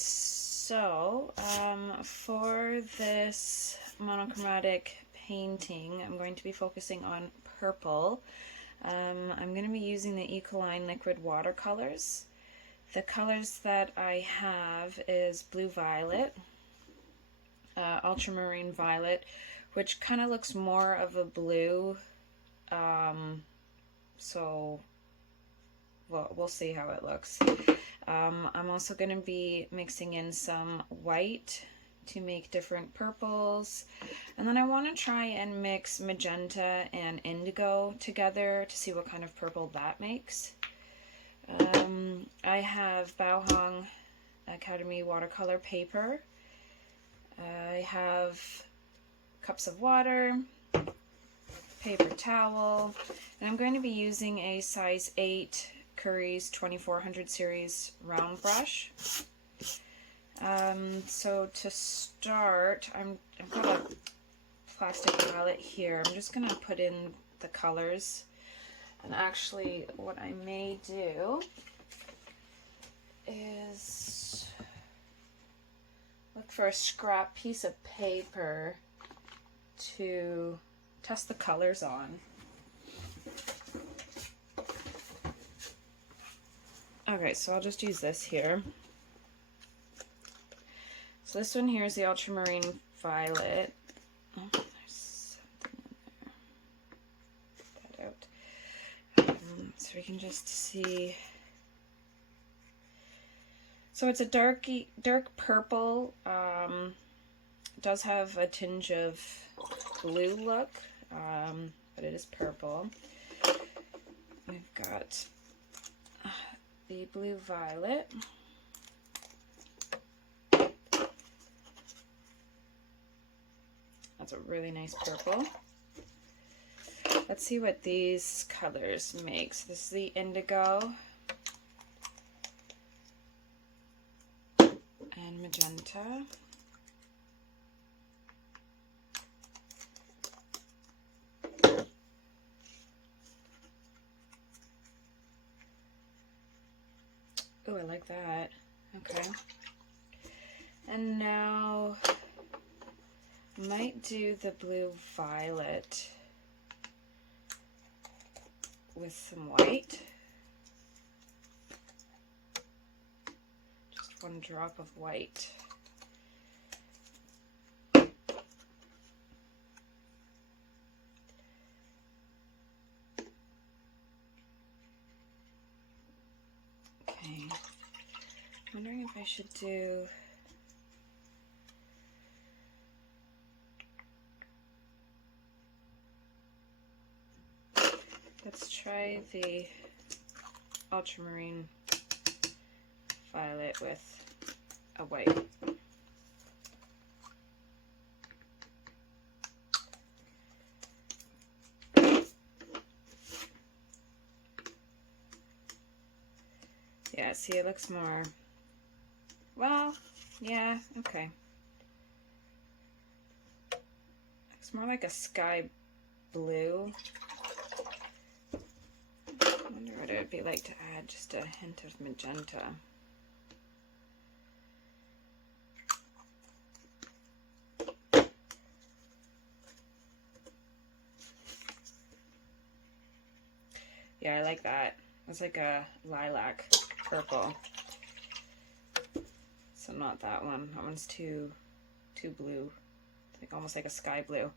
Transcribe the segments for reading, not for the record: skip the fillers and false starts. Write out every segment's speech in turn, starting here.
Alright, so for this monochromatic painting, I'm going to be focusing on purple. I'm going to be using the Ecoline liquid watercolors. The colors that I have is blue violet, ultramarine violet, which kind of looks more of a blue, so we'll see how it looks. I'm also going to be mixing in some white to make different purples, and then I want to try and mix magenta and indigo together to see what kind of purple that makes. I have Baohong Academy watercolor paper. I have cups of water, paper towel, and I'm going to be using a size 8 Curry's 2400 series round brush. So to start, I've got a plastic palette here. I'm just going to put in the colors. And actually, what I may do is look for a scrap piece of paper to test the colors on. Okay, so I'll just use this here. So this one here is the ultramarine violet. Oh, there's something in there. Get that out. So we can just see. So it's a dark purple. It does have a tinge of blue look, but it is purple. We've got the blue violet. That's a really nice purple. Let's see what these colors make. So this is the indigo and magenta. Oh, I like that. Okay. And now I might do the blue violet with some white. Just one drop of white. Okay. I'm wondering if I should do let's try the ultramarine violet with a white. Yeah, see, it looks more, well, yeah, okay. Looks more like a sky blue. I wonder what it would be like to add just a hint of magenta. Yeah, I like that. It's like a lilac purple. So not that one. That one's too blue. Like almost like a sky blue.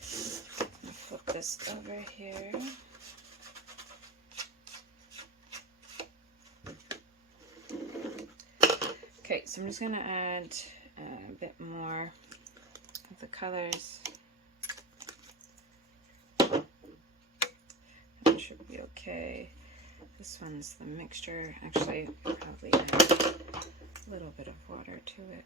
Flip this over here. Okay, so I'm just going to add a bit more of the colors. That should be okay. This one's the mixture. Actually, I'll probably add a little bit of water to it.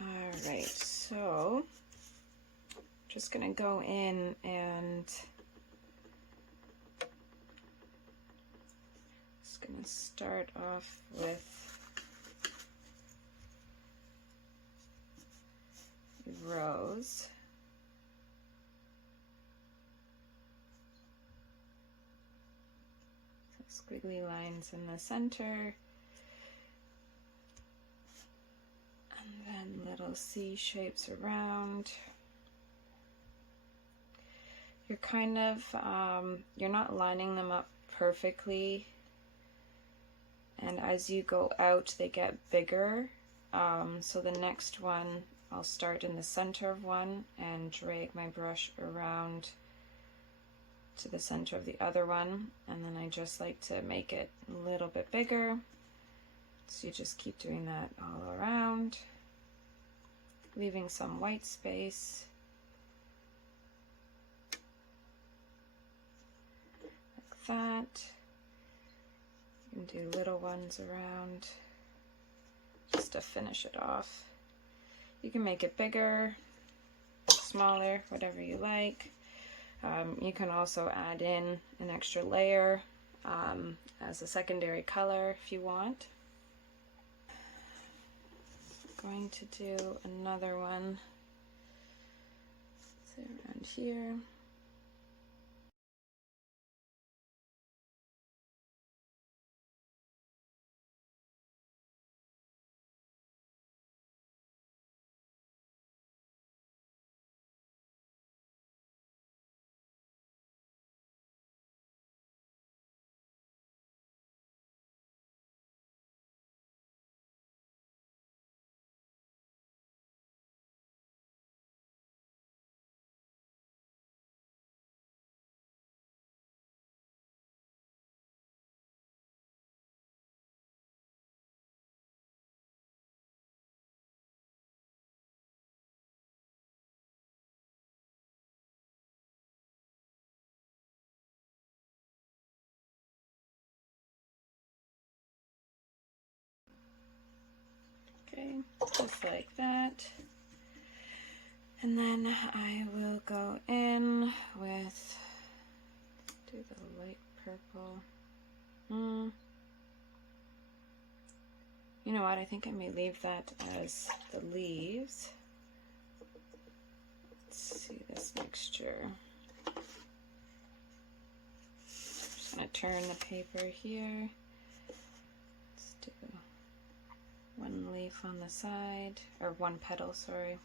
Alright, so just gonna go in and just gonna start off with rose. squiggly lines in the center, and then little C shapes around. You're kind of, you're not lining them up perfectly, and as you go out they get bigger. So the next one, I'll start in the center of one and drag my brush around to the center of the other one, and then I just like to make it a little bit bigger. So you just keep doing that all around, leaving some white space. Like that. You can do little ones around just to finish it off. You can make it bigger, smaller, whatever you like. You can also add in an extra layer as a secondary color if you want. Going to do another one around here. Okay, just like that. And then I will go in with, do the light purple. You know what, I think I may leave that as the leaves. Let's see this mixture. Just gonna turn the paper here. Let's do one leaf on the side, or one petal, sorry.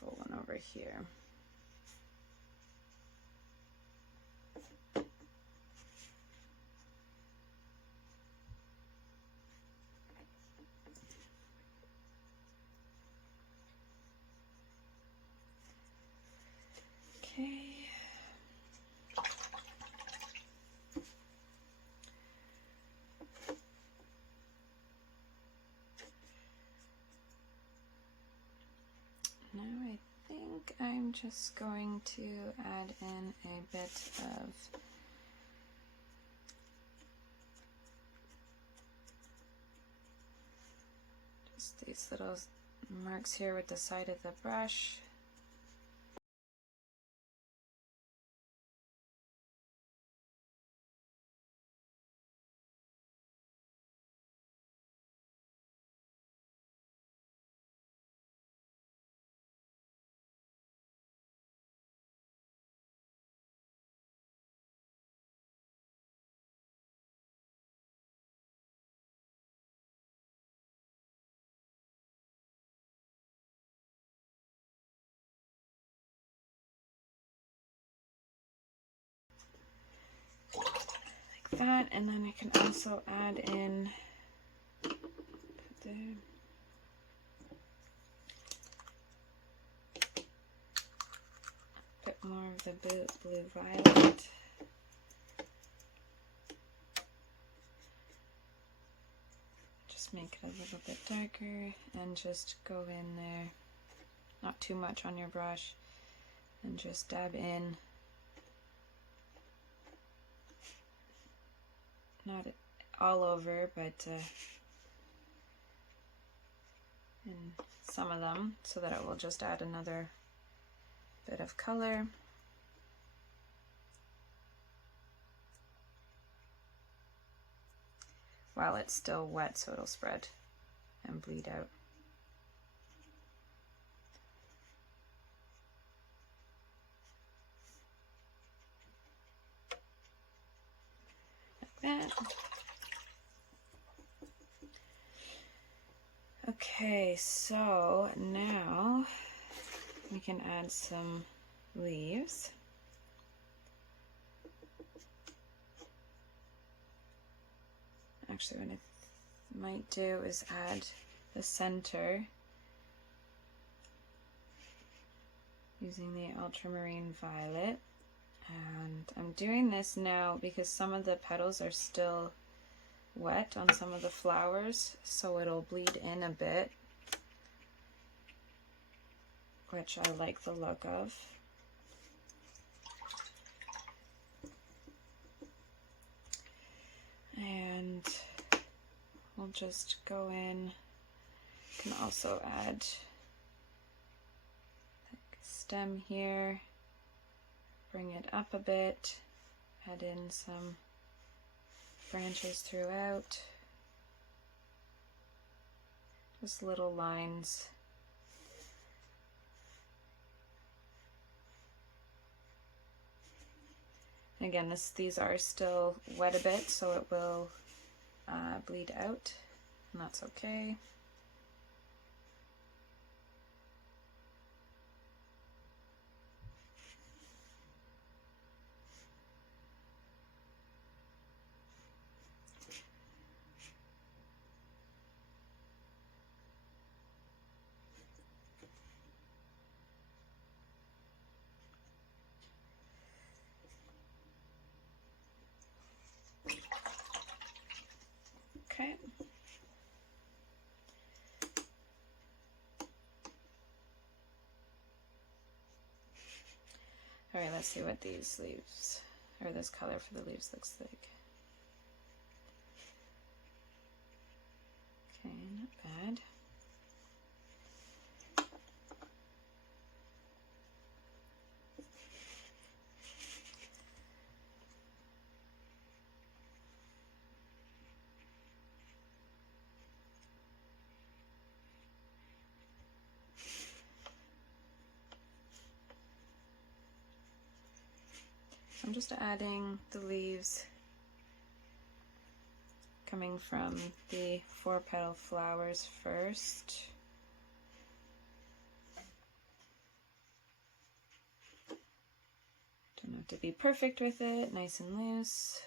Full one over here. Okay. Now I think I'm just going to add in a bit of just these little marks here with the side of the brush. That, and then I can also add in the bit more of the blue violet. Just make it a little bit darker and just go in there, not too much on your brush, and just dab in, not all over, but in some of them, so that it will just add another bit of color. While it's still wet, so it'll spread and bleed out. Like that. Okay, so now we can add some leaves. Actually, what I might do is add the center using the ultramarine violet. And I'm doing this now because some of the petals are still wet on some of the flowers, so it'll bleed in a bit, which I like the look of. And we'll just go in. You can also add like a stem here, bring it up a bit, add in some branches throughout, just little lines. And again, these are still wet a bit, so it will bleed out, and that's okay. Okay. All right, let's see what these leaves, or this color for the leaves looks like. Okay, not bad. I'm just adding the leaves coming from the 4-petal flowers first. Don't have to be perfect with it, nice and loose.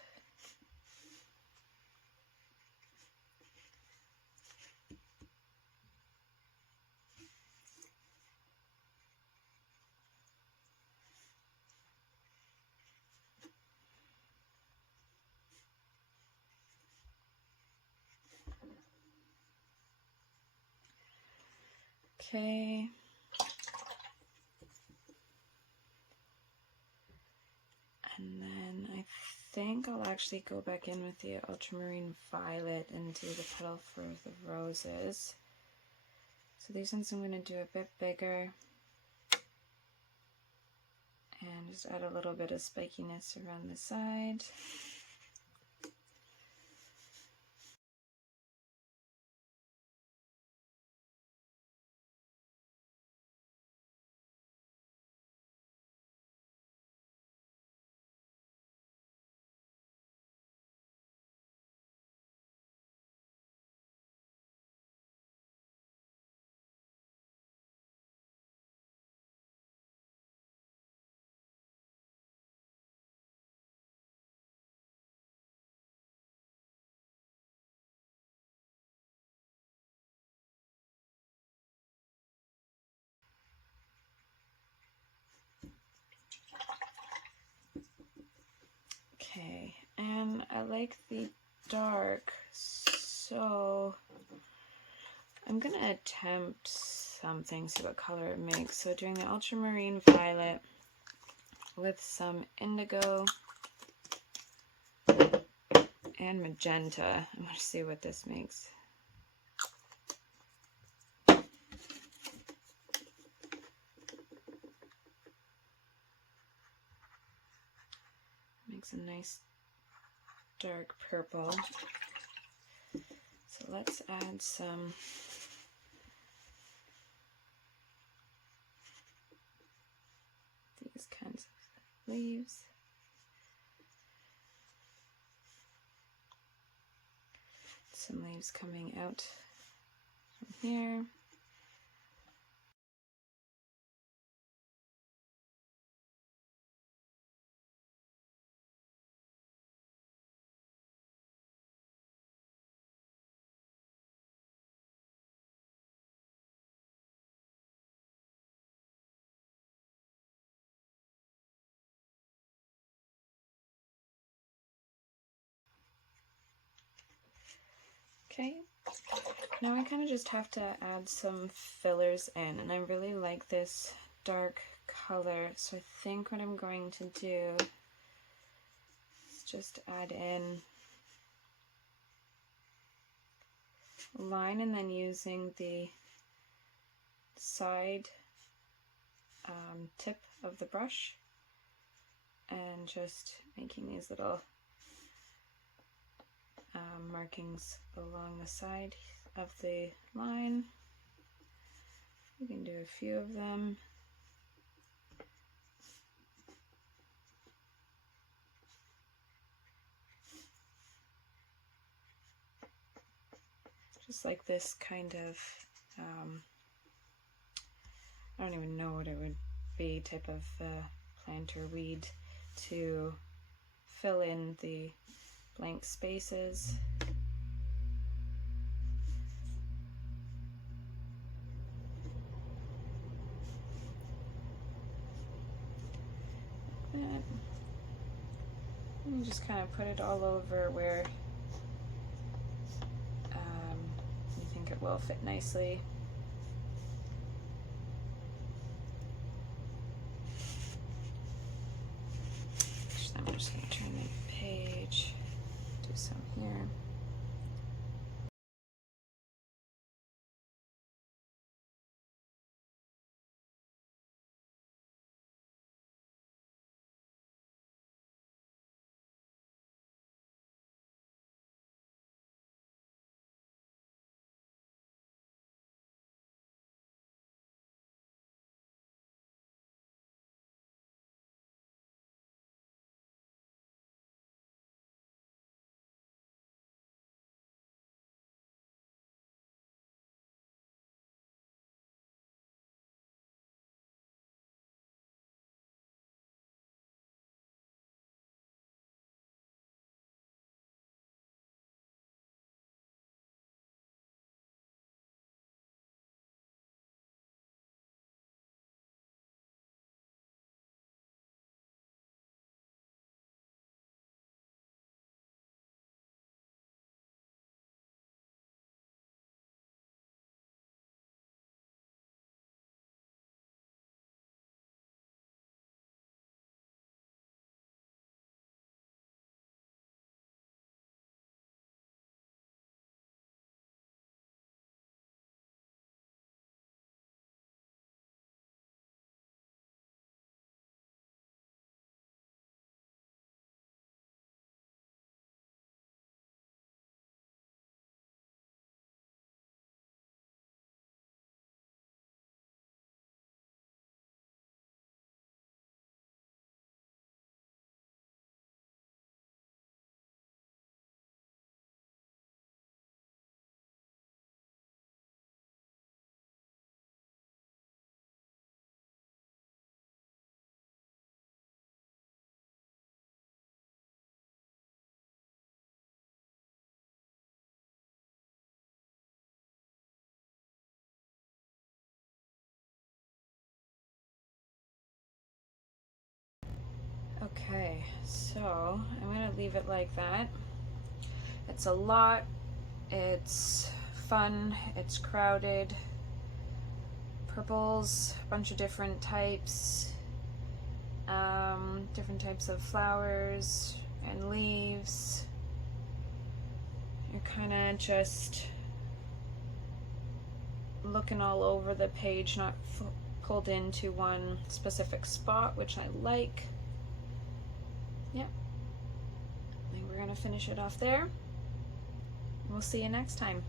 Okay. And then I think I'll actually go back in with the ultramarine violet and do the petal for the roses. So these ones I'm going to do a bit bigger and just add a little bit of spikiness around the side. like the dark, so I'm gonna attempt something, see what color it makes. So doing the ultramarine violet with some indigo and magenta. I'm gonna see what this makes. Makes a nice dark purple. So let's add some these kinds of leaves. Some leaves coming out from here. Okay, now I kind of just have to add some fillers in, and I really like this dark color, so I think what I'm going to do is just add in a line and then using the side tip of the brush and just making these little markings along the side of the line. You can do a few of them. Just like this kind of, I don't even know what it would be, type of plant or weed to fill in the blank spaces. And you just kind of put it all over where you think it will fit nicely. Actually, I'm just going to turn the page, do some here. Okay, so I'm going to leave it like that. It's a lot, it's fun, it's crowded. Purples, a bunch of different types of flowers and leaves. You're kind of just looking all over the page, not pulled into one specific spot, which I like. Yep. I think we're gonna finish it off there. We'll see you next time.